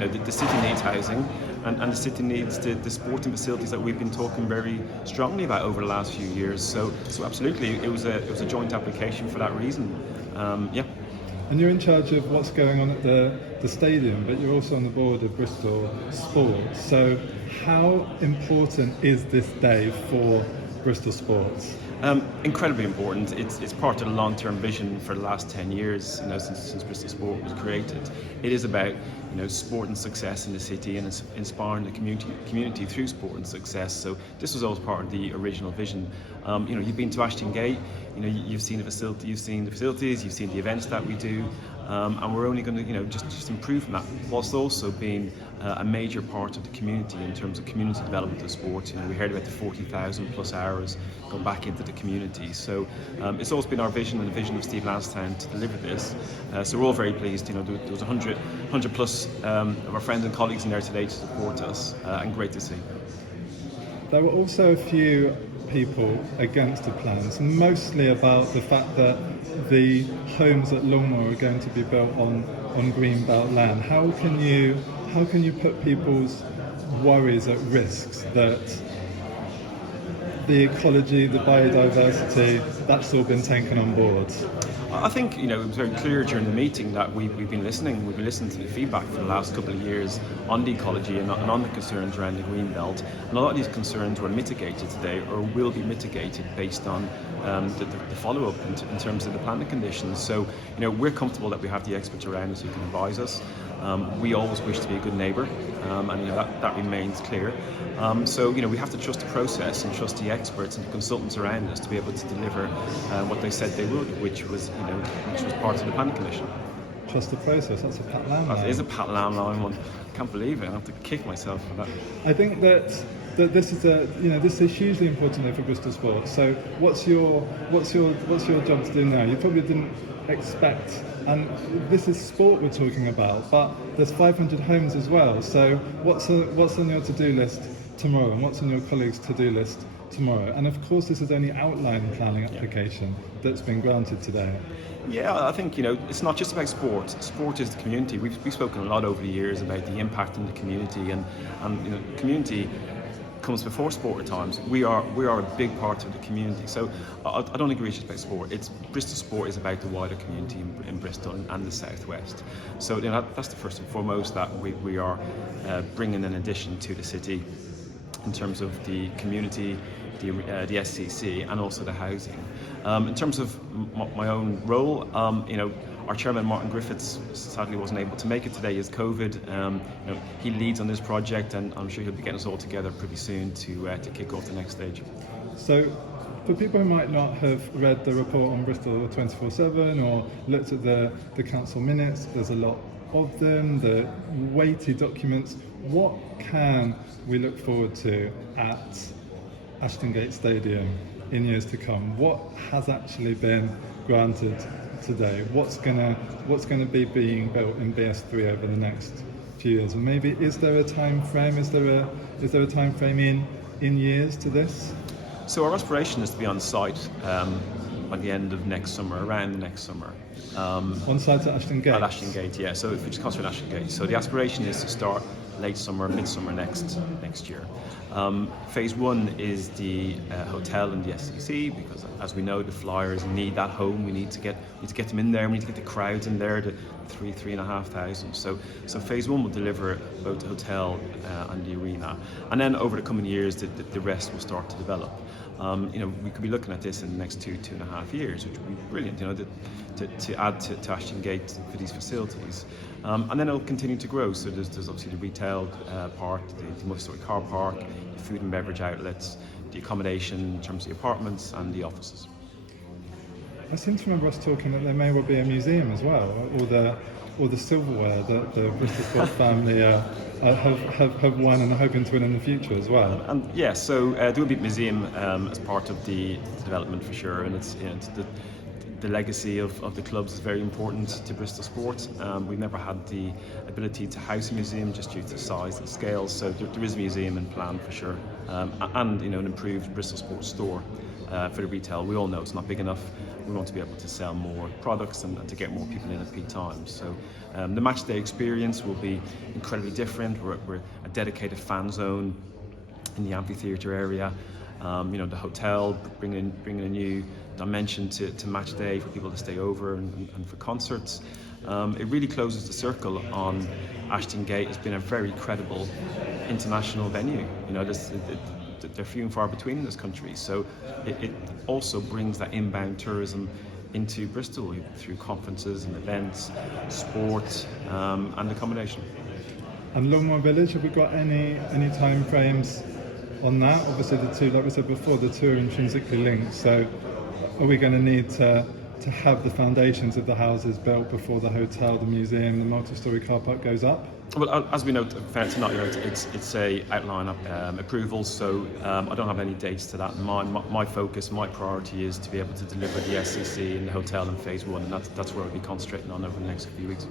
the city needs housing, and the city needs the sporting facilities that we've been talking very strongly about over the last few years. So absolutely, it was a joint application for that reason. Yeah. And you're in charge of what's going on at the stadium, but you're also on the board of Bristol Sports. So how important is this day for Bristol Sports? Incredibly important. It's part of the long-term vision for the last 10 years, since Bristol Sport was created. It is about sport and success in the city, and it's inspiring the community through sport and success. So this was always part of the original vision. You've been to Ashton Gate, you've seen the facilities, you've seen the events that we do, and we're only going to just improve from that, whilst also being a major part of the community in terms of community development of sport. We heard about the 40,000 plus hours going back into the community. So it's always been our vision and the vision of Steve Lansdowne to deliver this. So we're all very pleased. There was 100 plus of our friends and colleagues in there today to support us, and great to see. There were also a few people against the plans, mostly about the fact that the homes at Longmoor are going to be built on greenbelt land. How can you put people's worries at risk that the ecology, the biodiversity, that's all been taken on board? I think it was very clear during the meeting that we've been listening to the feedback for the last couple of years on the ecology and on the concerns around the green belt, and a lot of these concerns were mitigated today, or will be mitigated based on the follow-up in terms of the planning conditions. So we're comfortable that we have the experts around us who can advise us. We always wish to be a good neighbour, and that remains clear. So we have to trust the process and trust the experts and the consultants around us to be able to deliver what they said they would, which was part of the planning commission. Trust the process. That's a Pat Lam line. It is a Pat Lam line one. I can't believe it. I have to kick myself for that. I think that this is hugely important for Bristol Sports. So what's your job to do now? You probably didn't expect, and this is sport we're talking about, but there's 500 homes as well. So what's on your to-do list tomorrow, and what's on your colleagues' to-do list tomorrow? And of course, this is only outline planning application that's been granted today. Yeah, I think it's not just about sport. Sport is the community. We've spoken a lot over the years about the impact in the community, and community comes before sport at times. We are a big part of the community. So I don't agree it's just about sport. Bristol Sport is about the wider community in Bristol and the southwest. So that's the first and foremost, that we are bringing an addition to the city in terms of the community, the SCC, and also the housing. In terms of my own role, our chairman Martin Griffiths sadly wasn't able to make it today. Is COVID. He leads on this project, and I'm sure he'll be getting us all together pretty soon to kick off the next stage. So, for people who might not have read the report on Bristol 24/7 or looked at the council minutes, there's a lot of them, the weighty documents. What can we look forward to at Ashton Gate Stadium in years to come? What has actually been granted today? What's gonna be being built in BS3 over the next few years? And maybe is there a time frame? Is there a time frame in years to this? So our aspiration is to be on site by the end of next summer, around next summer. On site at Ashton Gate? At Ashton Gate, yeah. So if we just concentrate on Ashton Gate. So the aspiration is to start late summer, midsummer next year. Phase one is the hotel and the SCC, because as we know, the Flyers need that home. We need to get them in there. We need to get the crowds in there, the 3,500. So phase one will deliver both the hotel and the arena, and then over the coming years, the rest will start to develop. We could be looking at this in the next 2.5 years, which would be brilliant, to add to Ashton Gate for these facilities. And then it'll continue to grow. So there's obviously the retail part, the multi-storey car park, the food and beverage outlets, the accommodation in terms of the apartments, and the offices. I seem to remember us talking that there may well be a museum as well, or the silverware that the Bristol Sports family have won and are hoping to win in the future as well. And yeah, so there will be a museum as part of the development for sure, and it's the legacy of the clubs is very important to Bristol Sport. We've never had the ability to house a museum just due to size and scale, so there is a museum in plan for sure, and an improved Bristol Sport store for the retail. We all know it's not big enough. we want to be able to sell more products and to get more people in at peak times. So the match day experience will be incredibly different. We're a dedicated fan zone in the amphitheatre area. The hotel bringing a new dimension to match day for people to stay over and for concerts. It really closes the circle on Ashton Gate. It's been a very credible international venue. They're few and far between in this country, so it also brings that inbound tourism into Bristol through conferences and events, sport, and accommodation. And Longmore Village, have we got any time frames on that? Obviously the two, like we said before, the two are intrinsically linked, so are we going to need to have the foundations of the houses built before the hotel, the museum, the multi-storey car park goes up? Well, as we know tonight, it's a outline approval, so I don't have any dates to that. My focus, my priority is to be able to deliver the SCC and the hotel in phase 1, and that's where I'll be concentrating on over the next few weeks.